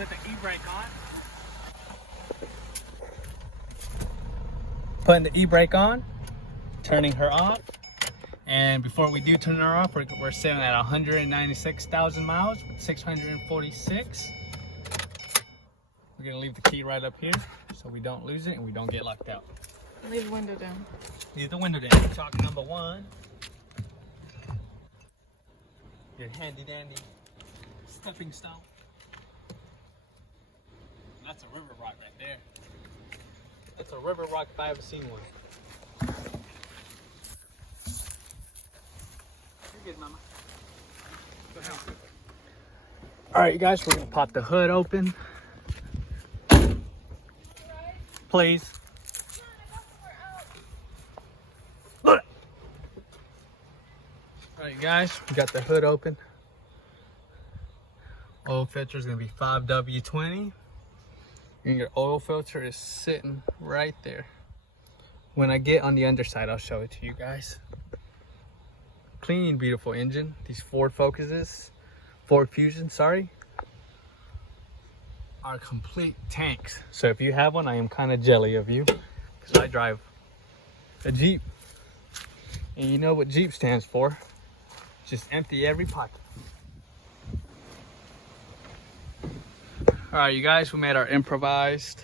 put the e-brake on. Putting the e-brake on, turning her off. And before we do turn her off, we're sitting at 196,000 miles with 646. We're gonna leave the key right up here so we don't lose it and we don't get locked out. Leave the window down. Leave the window down. Chalk number 1. Your handy dandy stepping stone. That's a river rock right there. That's a river rock if I ever seen one. You're good, mama. Go ahead. All right, you guys, we're gonna pop the hood open. Please. Look. All right, guys, we got the hood open. Oil filter is gonna be 5W20. And your oil filter is sitting right there. When I get on the underside, I'll show it to you guys. Clean, beautiful engine. These Ford Fusion, are complete tanks. So if you have one, I am kind of jelly of you because I drive a Jeep. And you know what Jeep stands for. Just empty every pocket. All right, you guys, we made our improvised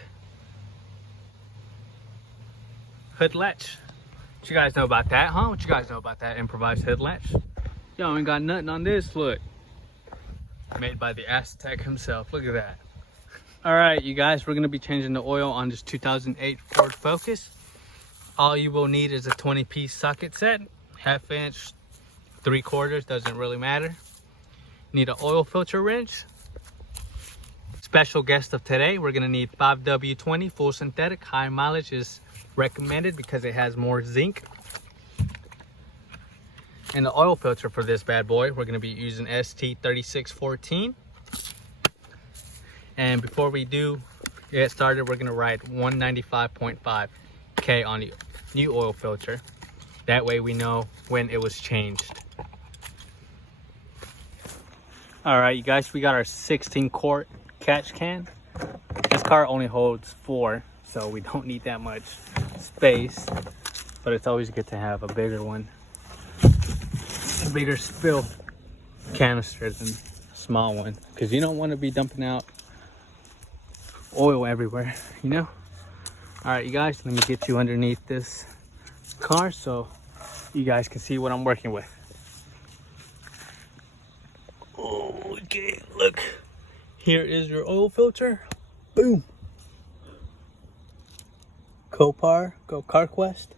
hood latch. What you guys know about that, huh? What you guys know about that improvised hood latch? Y'all ain't got nothing on this, look. Made by the Aztec himself, look at that. All right, you guys, we're gonna be changing the oil on this 2008 Ford Focus. All you will need is a 20-piece socket set, 1/2 inch, 3/4, doesn't really matter. Need an oil filter wrench. Special guest of today, we're gonna need 5W20 full synthetic. High mileage is recommended because it has more zinc. And the oil filter for this bad boy, we're gonna be using ST3614. And before we do get started, we're gonna write 195.5 K on the new oil filter. That way we know when it was changed. All right, you guys, we got our 16-quart catch can. This car only holds 4, so we don't need that much space, but it's always good to have a bigger one, a bigger spill canister than a small one, because you don't want to be dumping out oil everywhere, you know. All right, you guys, let me get you underneath this car so you guys can see what I'm working with. Okay, look, here is your oil filter. Boom. Copar, go CarQuest.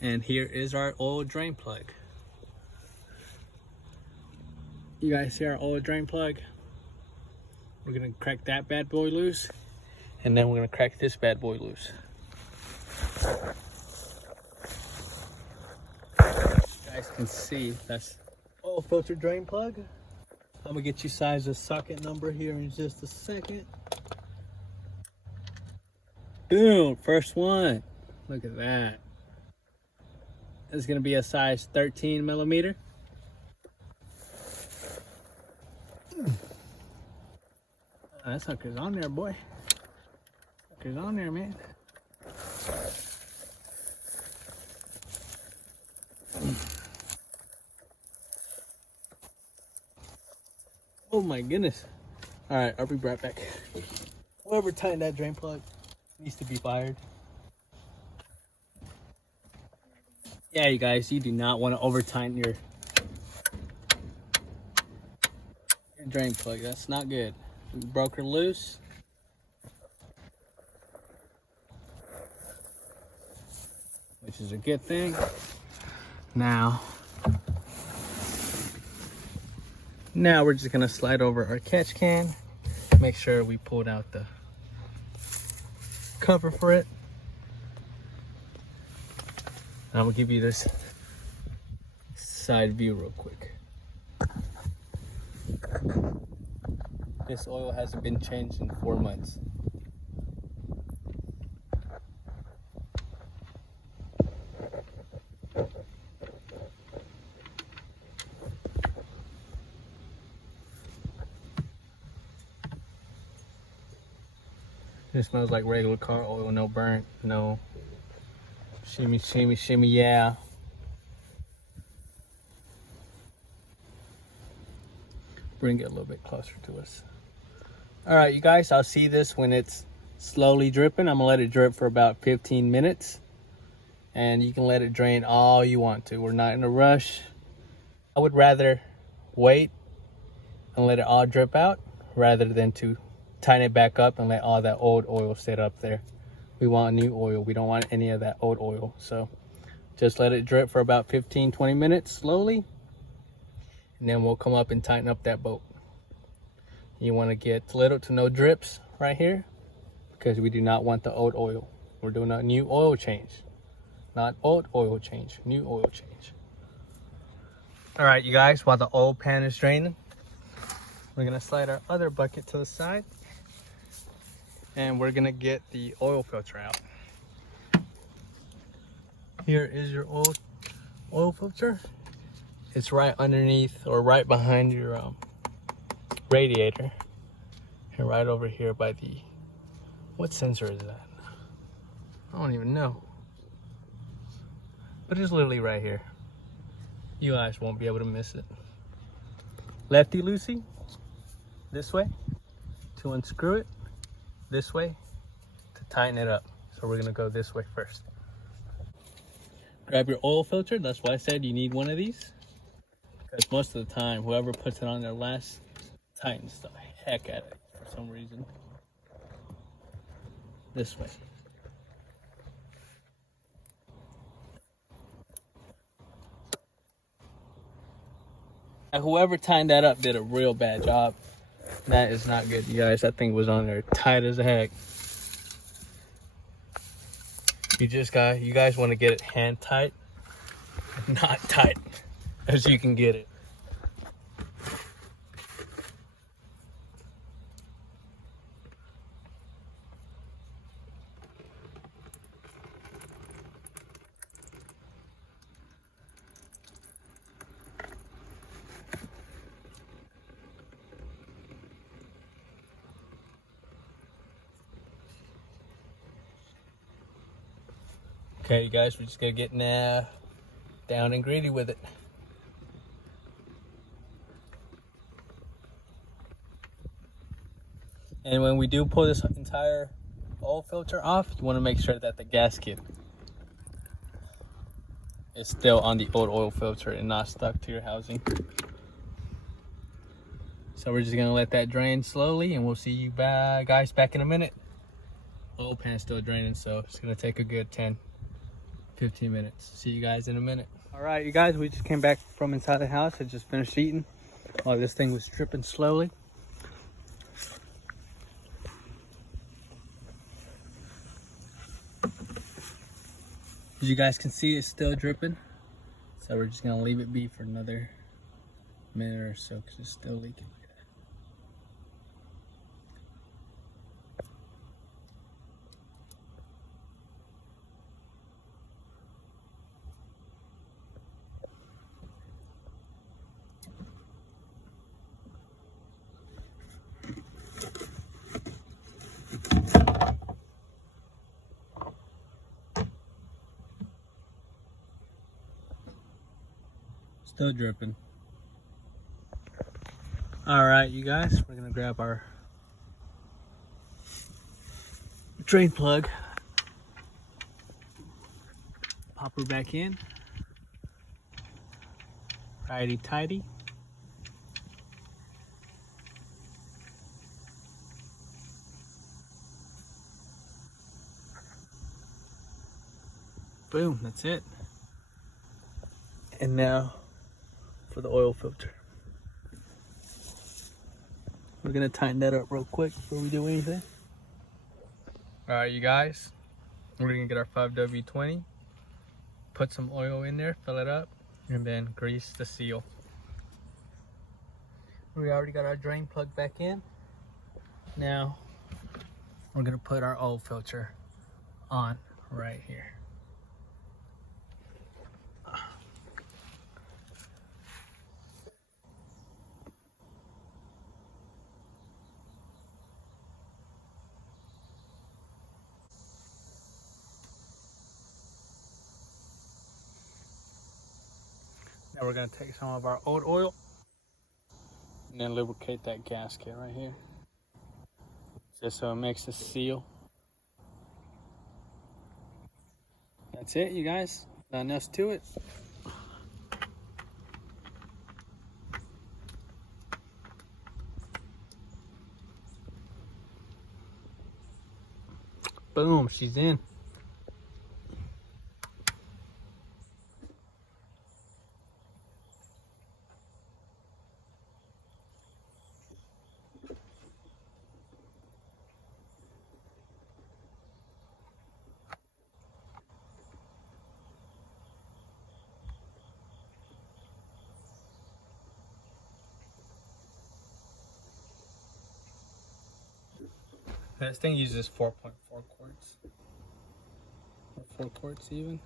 And here is our oil drain plug. You guys see our oil drain plug? We're gonna crack that bad boy loose, and then we're gonna crack this bad boy loose. You guys can see that's oil filter drain plug. I'm gonna get you size the socket number here in just a second. Boom, first one. Look at that. It's gonna be a size 13 millimeter. Oh, that sucker's on there, boy. Sucker's on there, man. Oh my goodness. All right, I'll be right back. Whoever tightened that drain plug needs to be fired. Yeah, you guys, you do not want to over tighten your drain plug. That's not good. We broke her loose. Which is a good thing. Now we're just gonna slide over our catch can. Make sure we pulled out the cover for it. I'm gonna give you this side view real quick. This oil hasn't been changed in 4 months. It smells like regular car oil, no burnt, no shimmy, shimmy, shimmy, yeah. Bring it a little bit closer to us. All right, you guys, I'll see this when it's slowly dripping. I'm gonna let it drip for about 15 minutes. And you can let it drain all you want to. We're not in a rush. I would rather wait and let it all drip out rather than to tighten it back up and let all that old oil sit up there. We want new oil. We don't want any of that old oil. So just let it drip for about 15-20 minutes slowly, and then we'll come up and tighten up that boat. You want to get little to no drips right here because we do not want the old oil. We're doing a new oil change. Not old oil change, new oil change. All right, you guys, while the oil pan is draining, we're gonna slide our other bucket to the side and we're gonna get the oil filter out. Here is your oil filter. It's right underneath or right behind your radiator. And right over here by the, what sensor is that? I don't even know. But it's literally right here. You guys won't be able to miss it. Lefty loosey, this way to unscrew it, this way to tighten it up. So we're gonna go this way first. Grab your oil filter. That's why I said you need one of these. Because most of the time, whoever puts it on their last tightens the heck out of it for some reason. This way. Whoever tightened that up did a real bad job. That is not good, you guys. That thing was on there tight as a heck. You guys want to get it hand tight, not tight as you can get it. Okay, you guys, we're just gonna get down and greedy with it. And when we do pull this entire oil filter off, you want to make sure that the gasket is still on the old oil filter and not stuck to your housing. So we're just gonna let that drain slowly, and we'll see you guys back in a minute. Oil pan's still draining, so it's gonna take a good 10-15 minutes. See you guys in a minute. All right, you guys, we just came back from inside the house. I just finished eating while this thing was dripping slowly. As you guys can see, it's still dripping. So we're just gonna leave it be for another minute or so because it's still leaking. Still dripping. All right, you guys, we're gonna grab our drain plug, pop her back in, righty tighty. Boom, that's it. And now for the oil filter. We're gonna tighten that up real quick before we do anything. All right, you guys, we're gonna get our 5W20, put some oil in there, fill it up, and then grease the seal. We already got our drain plug back in. Now we're gonna put our oil filter on right here. And we're gonna take some of our old oil and then lubricate that gasket right here. Just so it makes a seal. That's it, you guys. Nothing else to it. Boom, she's in. This thing uses 4.4 quarts. Or 4 quarts even.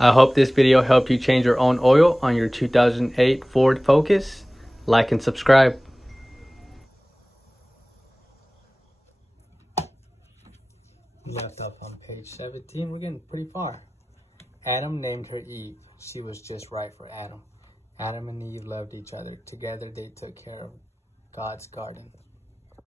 I hope this video helped you change your own oil on your 2008 Ford Focus. Like and subscribe. Left up on page 17. We're getting pretty far. Adam named her Eve. She was just right for Adam. Adam and Eve loved each other. Together they took care of God's garden.